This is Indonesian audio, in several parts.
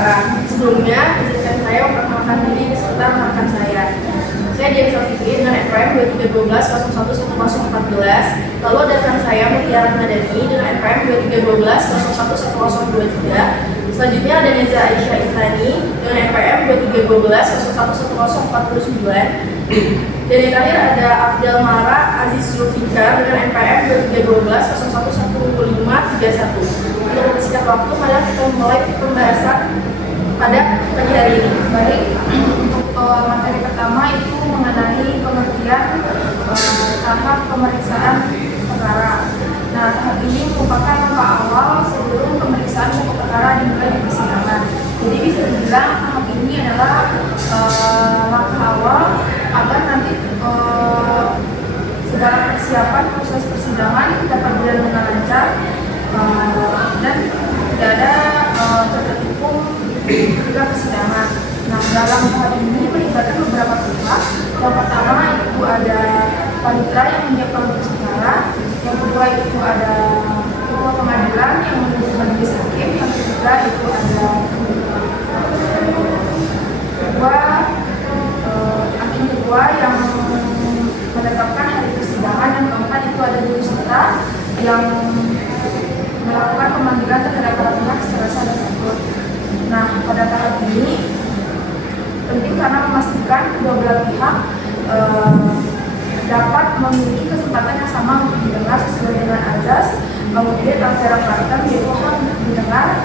perkara. Sebelumnya, izinkan saya memperkenalkan diri serta rekan saya. Saya Dian Sofiki dengan NPM 2312-011014. Lalu ada rekan saya Mutia Rahmadani dengan NPM 2312-011023. Selanjutnya ada Neza Aisyah Ikhani dengan NPM 2312-011049. Dan yang terakhir ada Afdal Mara Aziz Zulfikar dengan NPM 2312-011531. Untuk mempersingkat waktu, mari kita mulai pembahasan pada pagi hari ini. Baik, untuk materi pertama itu mengenai pengertian tahap pemeriksaan perkara. Nah, tahap ini merupakan langkah awal sebelum pemeriksaan pokok perkara dimulai di persidangan. Jadi bisa dibilang tahap ini adalah langkah awal agar nanti segala persiapan proses persidangan dapat berjalan dengan lancar dan tidak ada cacat hukum ketika persidangan. Nah, dalam hal ini melibatkan beberapa pihak. Yang pertama itu ada panitera yang menyiapkan berkas perkara. Yang kedua itu ada ketua pengadilan yang menunjuk majelis hakim. Yang ketiga itu ada hakim kedua yang menetapkan hari persidangan. Yang keempat itu ada juri serta yang melakukan pemanggilan terhadap para pihak secara sah dan santun. Nah, pada tahap ini penting karena memastikan kedua belah pihak dapat memiliki kesempatan yang sama untuk didengar sesuai dengan azas kemudian antara parten yaitu hak didengar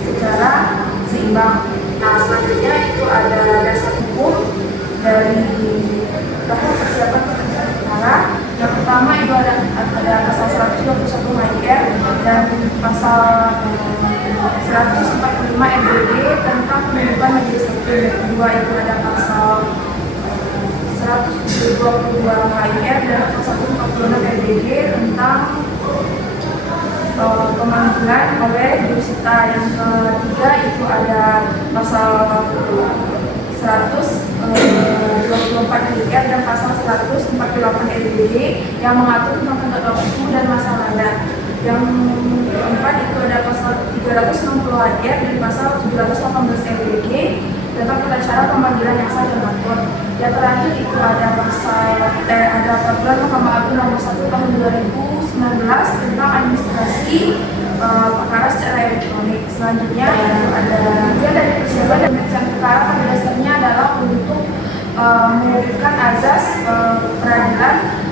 secara seimbang. Nah, selanjutnya itu ada dasar hukum dari tahap persiapan pekerjaan perkara. Yang pertama itu ada pasal 121 HIR dan pasal 145 MBG tentang penunjukan majelis hakim. Yang kedua itu ada pasal 122 HIR dan pasal 146 MBG tentang pemanggilan oleh juri serta. Yang ketiga itu ada pasal 124 HIR dan pasal 148 MBG yang mengatur tentang penegak hukum dan masa layak. Yang keempat itu ada pasal 360 HIR dan pasal 718 MBG tentang tata cara pemanggilan yang sah dan makmur. Yang terakhir itu ada ada peraturan Mahkamah Agung nomor 1 tahun 2019 tentang administrasi perkara secara elektronik. Selanjutnya itu ada dari persiapan dan pemeriksaan perkara pada dasarnya adalah untuk mewujudkan azas peradilan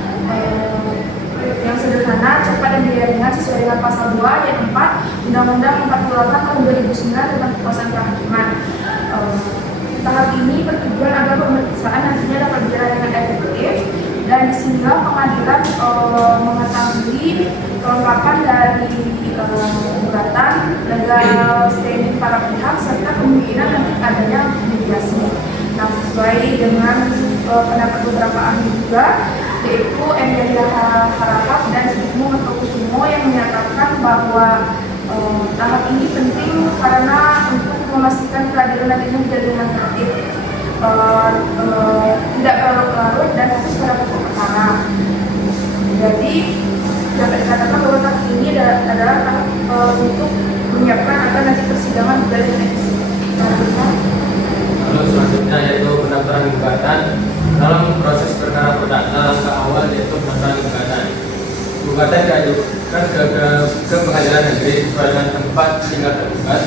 yang sederhana, cepat dan biaya ringan sesuai dengan pasal 2 ayat 4 Undang-Undang 48 tahun 2009 tentang kekuasaan kehakiman. Tahap ini bertujuan agar pemeriksaan nantinya dapat berjalan dengan efektif dan disinilah pengadilan mengetahui kelengkapan dari gugatan, legal standing para pihak serta kemungkinan nanti adanya mediasi. Nah, sesuai dengan pendapat beberapa ahli juga, yaitu M. Yahya Harahap dan Sukmo Mertokusumo yang menyatakan bahwa tahap ini penting karena untuk memastikan peradilan nantinya menjadi dengan tertib, tidak berlarut-larut dan fokus pada pokok perkara. Jadi dapat dikatakan bahwa tahap ini adalah tahap untuk menyiapkan agar nanti persidangan berjalan dengan efisien. Lalu selanjutnya yaitu pendaftaran gugatan. Dalam proses perkara perdata, langkah awal yaitu pendaftaran gugatan. Gugatan diajukan ke pengadilan negeri sesuai dengan tempat tinggal tergugat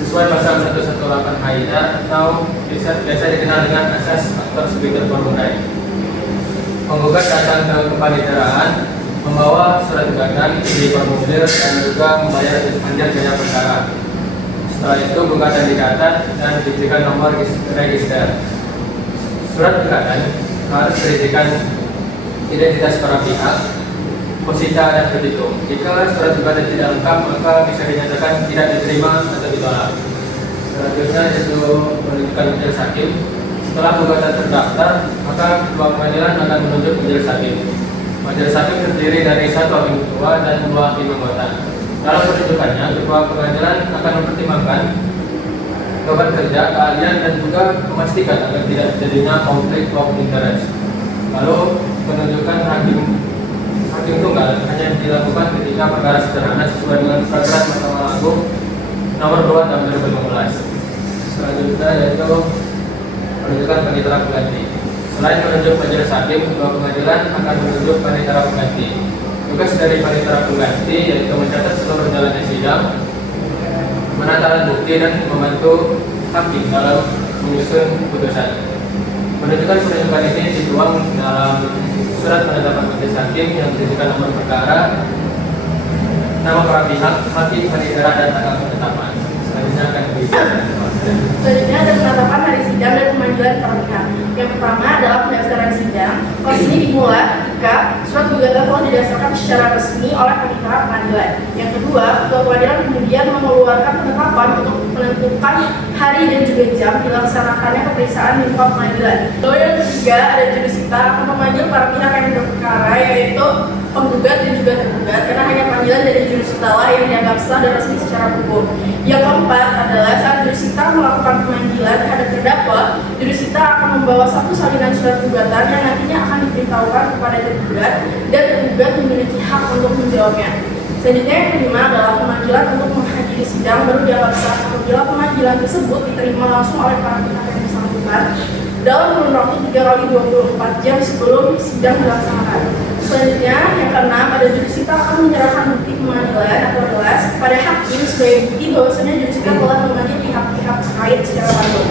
sesuai pasal 118 HIR atau biasa dikenal dengan asas aktor sebagai permurai. Penggugat datang ke kepaniteraan membawa surat gugatan, diformulir dan juga membayar sepanjang biaya perkara. Setelah itu gugatan dicatat dan diberikan nomor register. Surat gugatan harus berisikan identitas para pihak, posita dan petitum. Jika surat gugatan tidak lengkap, maka bisa dinyatakan tidak diterima atau ditolak. Selanjutnya itu menunjukkan majelis hakim. Setelah gugatan terdaftar, maka ketua pengadilan akan menunjuk majelis hakim. Majelis hakim terdiri dari 1 hakim ketua dan 2 hakim anggota. Dalam penunjukannya, ketua pengadilan akan mempertimbangkan beban kerja, keahlian dan juga memastikan agar tidak terjadinya konflik of interest. Lalu penunjukan hakim tunggal hanya dilakukan ketika perkara sederhana sesuai dengan peraturan Mahkamah Agung nomor 2 tahun 2015. Selanjutnya yaitu penunjukan panitera pengganti. Selain menunjuk majelis hakim, ketua pengadilan akan menunjuk panitera pengganti. Tugas dari panitera pengganti yaitu mencatat seluruh jalannya sidang, menata alat bukti dan membantu hakim dalam menyusun putusan. Penunjukan ini dituang dalam surat penetapan majelis hakim yang berisikan nomor perkara, nama para pihak, hakim, panitera, dan tanggal penetapan. Selanjutnya akan dibicara. Selanjutnya ada penetapan hari sidang dan pemanggilan para pihak. Yang pertama adalah pendaftaran sidang. Proses ini dimulai ketika surat gugatan telah didasarkan secara resmi oleh panitera pengadilan. Yang kedua, ketua pengadilan kemudian mengeluarkan penetapan untuk menentukan hari dan juga jam dilaksanakannya pemeriksaan di muka pengadilan. Lalu yang ketiga ada jurusita akan memanggil para pihak yang berperkara, yaitu penggugat dan juga tergugat, karena hanya panggilan dari jurusita lah yang dianggap sah dan resmi secara hukum. Yang keempat adalah saat jurusita melakukan pemanggilan terhadap terdakwa, jurusita akan membawa satu salinan surat gugatan yang nantinya akan diberitahukan kepada tergugat, dan tergugat memiliki hak untuk menjawabnya. Selanjutnya yang kelima adalah pemanggilan untuk menghadiri sidang baru dianggap sah apabila pemanggilan tersebut diterima langsung oleh para pihak yang bersangkutan dalam kurun waktu 3x24 jam sebelum sidang dilaksanakan. Selanjutnya yang keenam ada jurusita akan menyerahkan bukti pemanggilan atau gelas kepada hakim sebagai bukti bahwasanya jurusita telah memanggil pihak-pihak terkait secara langsung.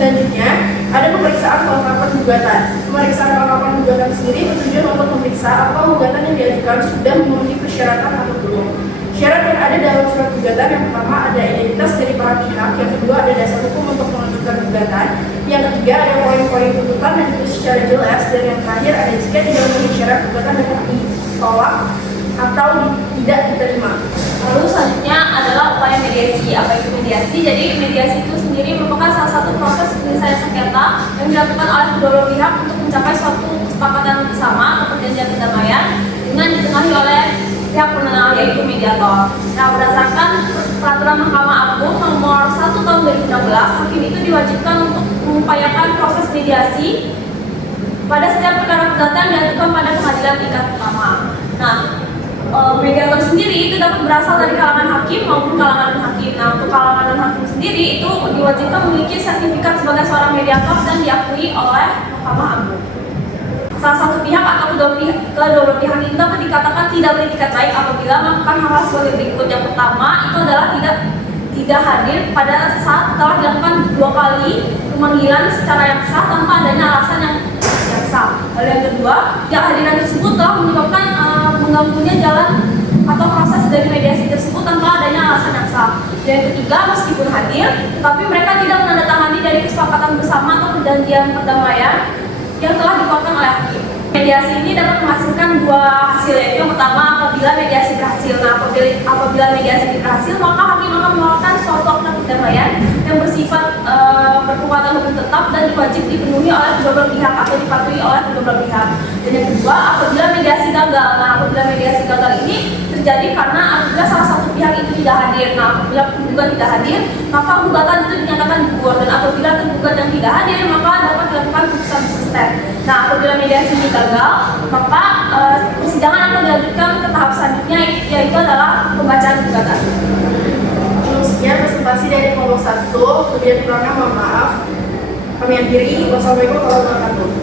Selanjutnya ada pemeriksaan kelengkapan gugatan. Pemeriksaan kelengkapan gugatan sendiri bertujuan untuk memeriksa apakah gugatan yang diajukan sudah memenuhi persyaratan atau belum. Syarat yang ada dalam surat gugatan yang pertama ada identitas dari para pihak, yang kedua ada dasar hukum untuk mengajukan gugatan, yang ketiga ada poin-poin tuntutan yang ditulis secara jelas, dan yang terakhir ada jika tidak memenuhi syarat gugatan dapat ditolak atau tidak diterima. Lalu selanjutnya adalah upaya mediasi. Apa itu mediasi? Jadi mediasi itu sendiri merupakan salah satu proses penyelesaian sengketa yang dilakukan oleh kedua belah pihak untuk mencapai suatu kesepakatan bersama atau perjanjian perdamaian dengan ditengahi oleh pihak penengah, yaitu mediator. Nah, berdasarkan peraturan Mahkamah Agung nomor 1 tahun 2016, hakim itu diwajibkan untuk mengupayakan proses mediasi pada setiap perkara perdata yang diajukan pada pengadilan tingkat pertama. Nah, mediator sendiri itu dapat berasal dari kalangan hakim maupun kalangan non-hakim. Nah, untuk kalangan non-hakim sendiri itu diwajibkan memiliki sertifikat sebagai seorang mediator dan diakui oleh Mahkamah Agung. Salah satu pihak atau kedua pihak itu dapat dikatakan tidak beretikat baik apabila melakukan hal-hal sebagai berikut. Yang pertama itu adalah tidak hadir pada saat telah dilakukan 2 kali pemanggilan secara yang sah tanpa adanya alasan yang sah. Lalu yang kedua, kehadiran tersebut telah menyebabkan mengganggunya jalan atau proses dari mediasi tersebut tanpa adanya alasan yang sah. Dan yang ketiga, meskipun hadir, tetapi mereka tidak menandatangani dari kesepakatan bersama atau perjanjian perdamaian yang telah dikeluarkan oleh hakim. Mediasi ini dapat menghasilkan 2 hasil, yaitu yang pertama apabila mediasi berhasil. Nah, apabila mediasi berhasil, maka hakim akan mengeluarkan suatu akta perdamaian yang bersifat berkekuatan hukum tetap dan wajib dipenuhi oleh kedua belah pihak atau dipatuhi oleh kedua belah pihak. Dan yang kedua, apabila mediasi gagal. Nah, apabila mediasi gagal ini terjadi karena apabila salah satu pihak itu tidak hadir. Nah, apabila penggugat tidak hadir, maka gugatan itu dinyatakan gugur, dan apabila tergugat yang tidak hadir, maka dapat dilakukan putusan suspend. Nah, apabila mediasi ini gagal, maka persidangan akan dilanjutkan ke tahap selanjutnya, yaitu adalah pembacaan gugatan. Sekian presentasi dari kelompok 1. Kemudian kurangnya mohon maaf. Kami akhiri. Wassalamualaikum warahmatullahi wabarakatuh.